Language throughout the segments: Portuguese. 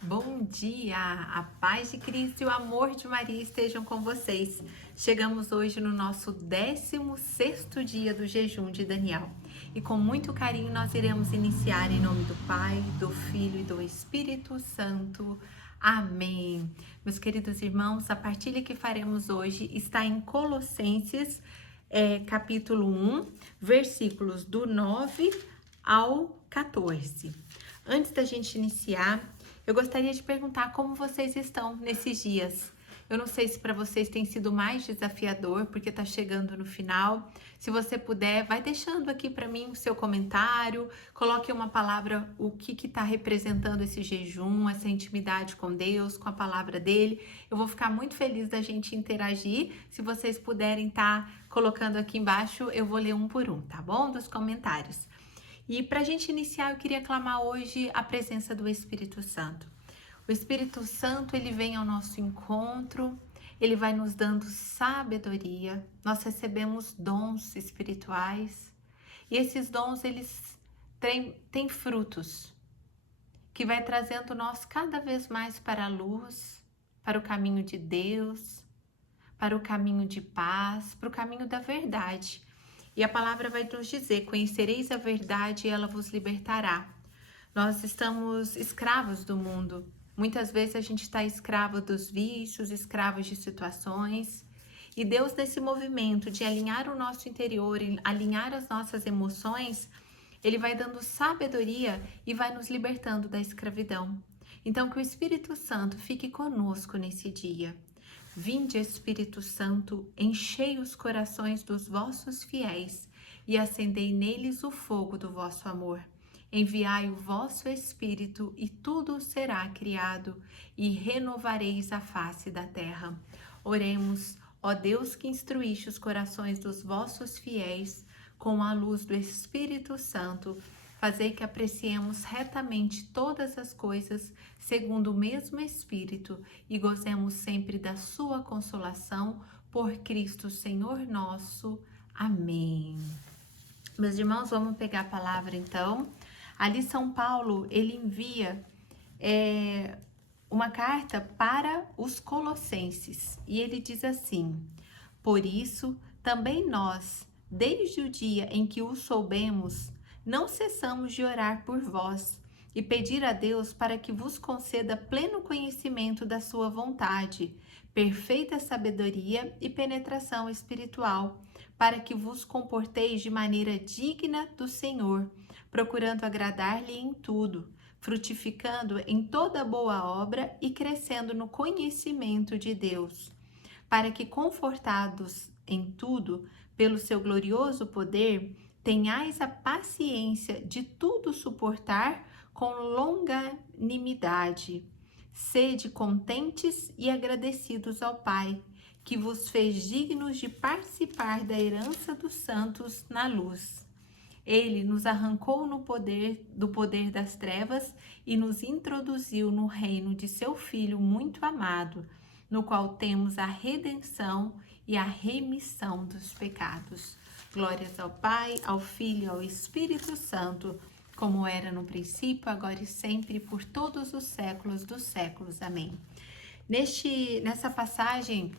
Bom dia! A paz de Cristo e o amor de Maria estejam com vocês. Chegamos hoje no nosso 16º dia do jejum de Daniel. E com muito carinho nós iremos iniciar em nome do Pai, do Filho e do Espírito Santo. Amém. Meus queridos irmãos, a partilha que faremos hoje está em Colossenses, capítulo 1, versículos do 9 ao 14. Antes da gente iniciar, eu gostaria de perguntar como vocês estão nesses dias. Eu não sei se para vocês tem sido mais desafiador, porque está chegando no final. Se você puder, vai deixando aqui para mim o seu comentário, coloque uma palavra, o que está representando esse jejum, essa intimidade com Deus, com a palavra dele. Eu vou ficar muito feliz da gente interagir. Se vocês puderem estar colocando aqui embaixo, eu vou ler um por um, tá bom? Dos comentários. E para a gente iniciar, eu queria clamar hoje a presença do Espírito Santo. O Espírito Santo, ele vem ao nosso encontro, ele vai nos dando sabedoria, nós recebemos dons espirituais, e esses dons, eles têm frutos, que vai trazendo nós cada vez mais para a luz, para o caminho de Deus, para o caminho de paz, para o caminho da verdade. E a palavra vai nos dizer: conhecereis a verdade e ela vos libertará. Nós estamos escravos do mundo. Muitas vezes a gente está escravo dos vícios, escravos de situações. E Deus, nesse movimento de alinhar o nosso interior, alinhar as nossas emoções, Ele vai dando sabedoria e vai nos libertando da escravidão. Então, que o Espírito Santo fique conosco nesse dia. Vinde, Espírito Santo, enchei os corações dos vossos fiéis e acendei neles o fogo do vosso amor. Enviai o vosso Espírito e tudo será criado e renovareis a face da terra. Oremos, ó Deus que instruíste os corações dos vossos fiéis com a luz do Espírito Santo, fazei que apreciemos retamente todas as coisas segundo o mesmo Espírito e gozemos sempre da sua consolação por Cristo Senhor nosso. Amém. Meus irmãos, vamos pegar a palavra então. Ali São Paulo, ele envia uma carta para os colossenses e ele diz assim: por isso, também nós, desde o dia em que o soubemos, não cessamos de orar por vós e pedir a Deus para que vos conceda pleno conhecimento da sua vontade, perfeita sabedoria e penetração espiritual, para que vos comporteis de maneira digna do Senhor, procurando agradar-lhe em tudo, frutificando em toda boa obra e crescendo no conhecimento de Deus, para que, confortados em tudo pelo seu glorioso poder, tenhais a paciência de tudo suportar com longanimidade. Sede contentes e agradecidos ao Pai, que vos fez dignos de participar da herança dos santos na luz. Ele nos arrancou do poder das trevas e nos introduziu no reino de seu Filho muito amado, no qual temos a redenção e a remissão dos pecados. Glórias ao Pai, ao Filho e ao Espírito Santo, como era no princípio, agora e sempre, por todos os séculos dos séculos. Amém. Nessa passagem,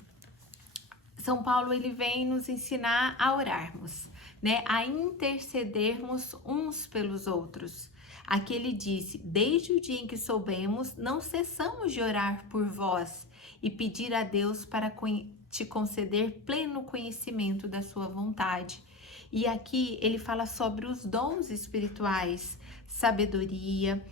São Paulo ele vem nos ensinar a orarmos, né? A intercedermos uns pelos outros. Aqui ele disse: desde o dia em que soubemos, não cessamos de orar por vós e pedir a Deus para te conceder pleno conhecimento da sua vontade. E aqui ele fala sobre os dons espirituais, sabedoria,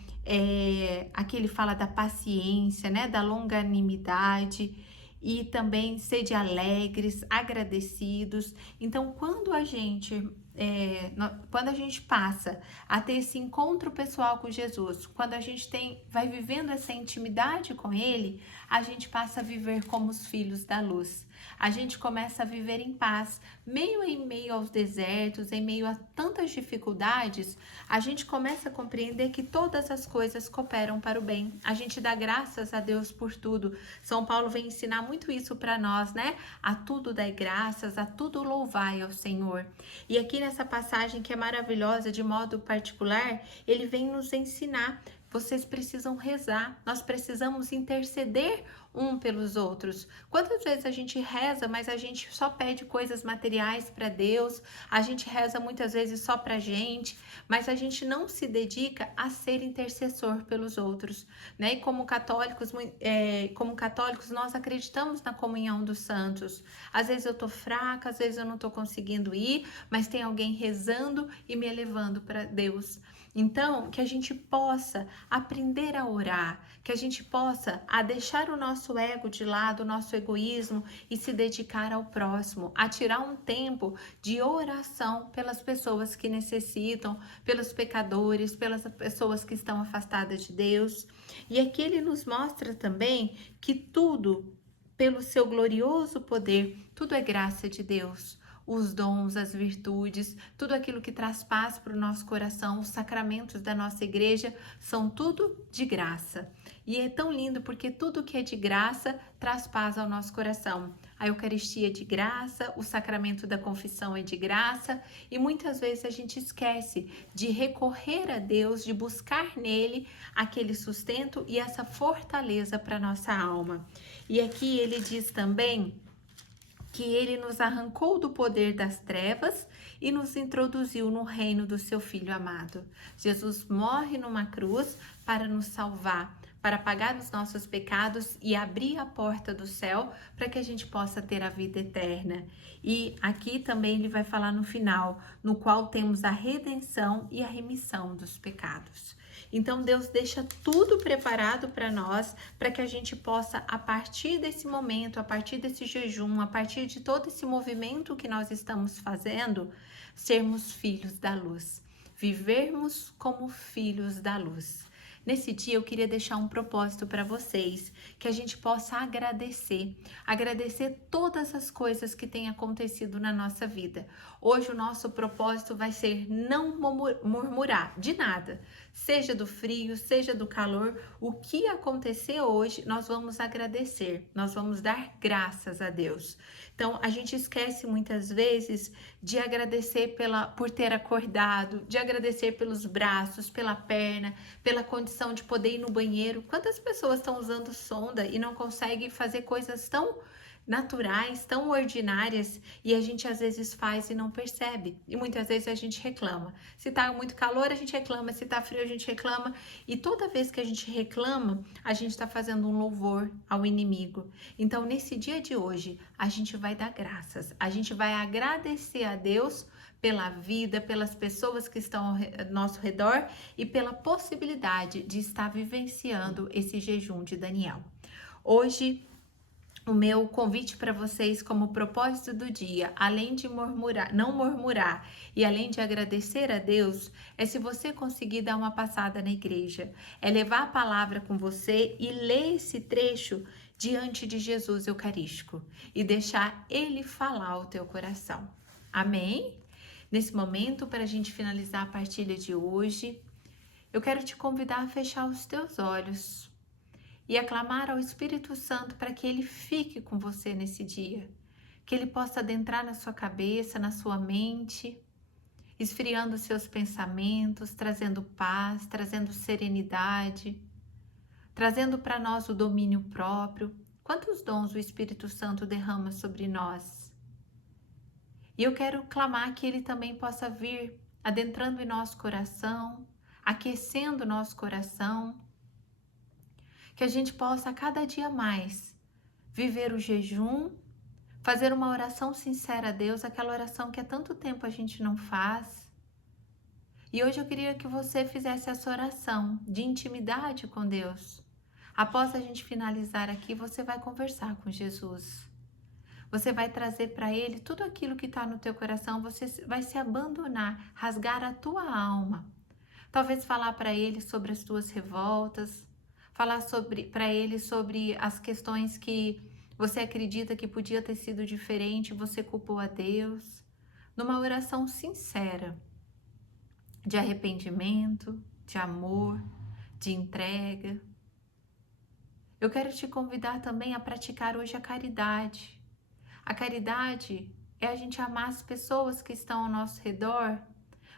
aqui ele fala da paciência, né, da longanimidade, e também sede alegres, agradecidos. Então, quando a gente passa a ter esse encontro pessoal com Jesus, quando a gente vai vivendo essa intimidade com Ele, a gente passa a viver como os filhos da luz. A gente começa a viver em paz, em meio aos desertos, em meio a tantas dificuldades, a gente começa a compreender que todas as coisas cooperam para o bem. A gente dá graças a Deus por tudo. São Paulo vem ensinar muito isso para nós, né? A tudo dai graças, a tudo louvai ao Senhor. E aqui nessa passagem que é maravilhosa, de modo particular, ele vem nos ensinar. vocês precisam rezar, nós precisamos interceder um pelos outros. Quantas vezes a gente reza, mas a gente só pede coisas materiais para Deus, a gente reza muitas vezes só para a gente, mas a gente não se dedica a ser intercessor pelos outros, né? E como católicos, nós acreditamos na comunhão dos santos. Às vezes eu tô fraca, às vezes eu não tô conseguindo ir, mas tem alguém rezando e me elevando para Deus. Então, que a gente possa aprender a orar, que a gente possa deixar o nosso ego de lado, o nosso egoísmo e se dedicar ao próximo, a tirar um tempo de oração pelas pessoas que necessitam, pelos pecadores, pelas pessoas que estão afastadas de Deus. E aqui ele nos mostra também que tudo, pelo seu glorioso poder, tudo é graça de Deus. Os dons, as virtudes, tudo aquilo que traz paz para o nosso coração, os sacramentos da nossa igreja, são tudo de graça. E é tão lindo porque tudo que é de graça traz paz ao nosso coração. A Eucaristia é de graça, o sacramento da confissão é de graça e muitas vezes a gente esquece de recorrer a Deus, de buscar nele aquele sustento e essa fortaleza para a nossa alma. E aqui ele diz também que ele nos arrancou do poder das trevas e nos introduziu no reino do seu Filho amado. Jesus morre numa cruz para nos salvar, para pagar os nossos pecados e abrir a porta do céu para que a gente possa ter a vida eterna. E aqui também ele vai falar no final, no qual temos a redenção e a remissão dos pecados. Então Deus deixa tudo preparado para nós, para que a gente possa, a partir desse momento, a partir desse jejum, a partir de todo esse movimento que nós estamos fazendo, sermos filhos da luz, vivermos como filhos da luz. Nesse dia eu queria deixar um propósito para vocês, que a gente possa agradecer todas as coisas que têm acontecido na nossa vida. Hoje o nosso propósito vai ser não murmurar de nada, seja do frio, seja do calor, o que acontecer hoje nós vamos agradecer, nós vamos dar graças a Deus. Então a gente esquece muitas vezes de agradecer por ter acordado, de agradecer pelos braços, pela perna, pela condição de poder ir no banheiro. Quantas pessoas estão usando sonda e não conseguem fazer coisas tão naturais, tão ordinárias, e a gente às vezes faz e não percebe, e muitas vezes a gente reclama. Se tá muito calor, a gente reclama, se tá frio, a gente reclama, e toda vez que a gente reclama, a gente tá fazendo um louvor ao inimigo. Então, nesse dia de hoje, a gente vai dar graças, a gente vai agradecer a Deus pela vida, pelas pessoas que estão ao nosso redor e pela possibilidade de estar vivenciando esse jejum de Daniel. Hoje, o meu convite para vocês como propósito do dia, além de não murmurar e além de agradecer a Deus, é se você conseguir dar uma passada na igreja, é levar a palavra com você e ler esse trecho diante de Jesus Eucarístico e deixar Ele falar ao teu coração. Amém? Nesse momento, para a gente finalizar a partilha de hoje, eu quero te convidar a fechar os teus olhos e aclamar ao Espírito Santo para que ele fique com você nesse dia, que ele possa adentrar na sua cabeça, na sua mente, esfriando os seus pensamentos, trazendo paz, trazendo serenidade, trazendo para nós o domínio próprio. Quantos dons o Espírito Santo derrama sobre nós? E eu quero clamar que ele também possa vir adentrando em nosso coração, aquecendo nosso coração, que a gente possa a cada dia mais viver o jejum, fazer uma oração sincera a Deus, aquela oração que há tanto tempo a gente não faz. E hoje eu queria que você fizesse essa oração de intimidade com Deus. Após a gente finalizar aqui, você vai conversar com Jesus. Você vai trazer para Ele tudo aquilo que está no teu coração, você vai se abandonar, rasgar a tua alma. Talvez falar para Ele sobre as tuas revoltas, falar para Ele sobre as questões que você acredita que podia ter sido diferente, você culpou a Deus, numa oração sincera, de arrependimento, de amor, de entrega. Eu quero te convidar também a praticar hoje a caridade. A caridade é a gente amar as pessoas que estão ao nosso redor,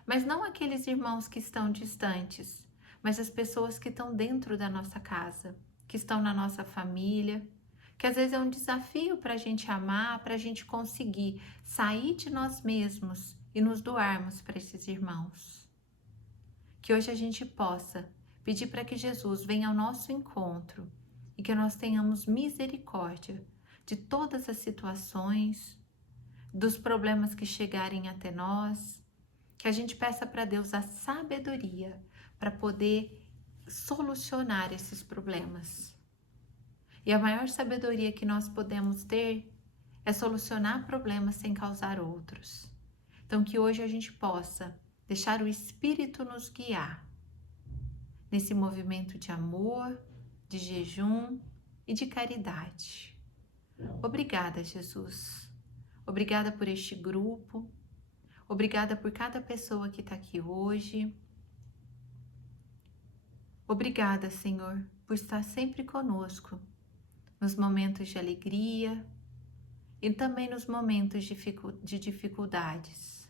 mas não aqueles irmãos que estão distantes, mas as pessoas que estão dentro da nossa casa, que estão na nossa família, que às vezes é um desafio para a gente amar, para a gente conseguir sair de nós mesmos e nos doarmos para esses irmãos. Que hoje a gente possa pedir para que Jesus venha ao nosso encontro e que nós tenhamos misericórdia de todas as situações, dos problemas que chegarem até nós, que a gente peça para Deus a sabedoria para poder solucionar esses problemas. E a maior sabedoria que nós podemos ter é solucionar problemas sem causar outros. Então, que hoje a gente possa deixar o Espírito nos guiar nesse movimento de amor, de jejum e de caridade. Obrigada, Jesus. Obrigada por este grupo. Obrigada por cada pessoa que está aqui hoje. Obrigada, Senhor, por estar sempre conosco nos momentos de alegria e também nos momentos de dificuldades.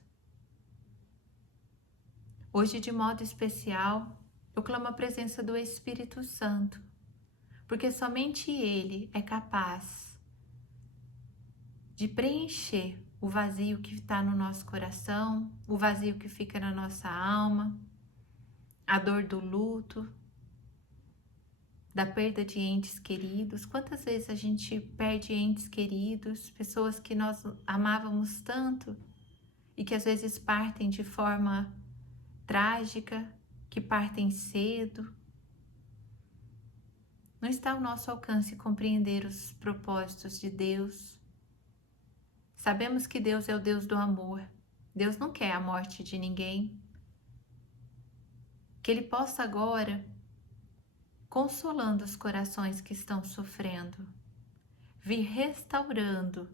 Hoje, de modo especial, eu clamo a presença do Espírito Santo, porque somente Ele é capaz de preencher o vazio que está no nosso coração, o vazio que fica na nossa alma, a dor do luto, da perda de entes queridos. Quantas vezes a gente perde entes queridos, pessoas que nós amávamos tanto e que às vezes partem de forma trágica, que partem cedo. Não está ao nosso alcance compreender os propósitos de Deus. Sabemos que Deus é o Deus do amor. Deus não quer a morte de ninguém. Que Ele possa agora, consolando os corações que estão sofrendo, vir restaurando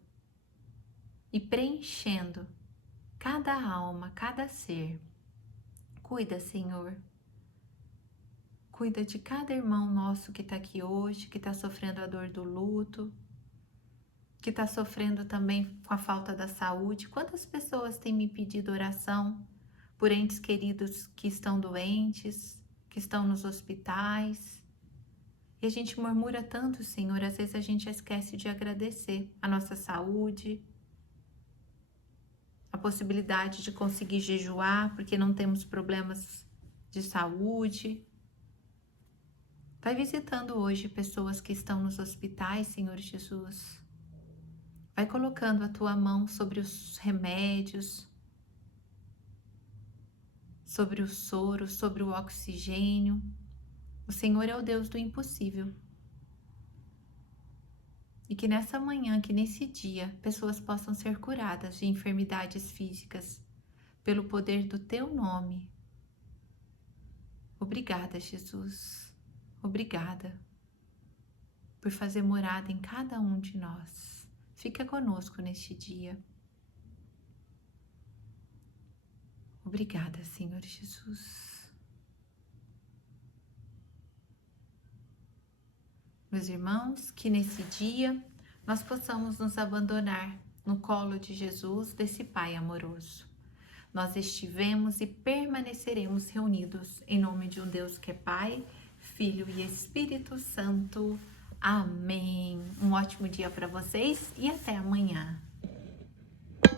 e preenchendo cada alma, cada ser. Cuida, Senhor. Cuida de cada irmão nosso que está aqui hoje, que está sofrendo a dor do luto, que está sofrendo também com a falta da saúde. Quantas pessoas têm me pedido oração por entes queridos que estão doentes, que estão nos hospitais? E a gente murmura tanto, Senhor, às vezes a gente esquece de agradecer a nossa saúde, a possibilidade de conseguir jejuar porque não temos problemas de saúde. Vai visitando hoje pessoas que estão nos hospitais, Senhor Jesus. Vai colocando a tua mão sobre os remédios, sobre o soro, sobre o oxigênio. O Senhor é o Deus do impossível. E que nessa manhã, que nesse dia, pessoas possam ser curadas de enfermidades físicas pelo poder do teu nome. Obrigada, Jesus. Obrigada por fazer morada em cada um de nós. Fica conosco neste dia. Obrigada, Senhor Jesus. Meus irmãos, que nesse dia nós possamos nos abandonar no colo de Jesus, desse Pai amoroso. Nós estivemos e permaneceremos reunidos em nome de um Deus que é Pai, Filho e Espírito Santo. Amém. Um ótimo dia para vocês e até amanhã.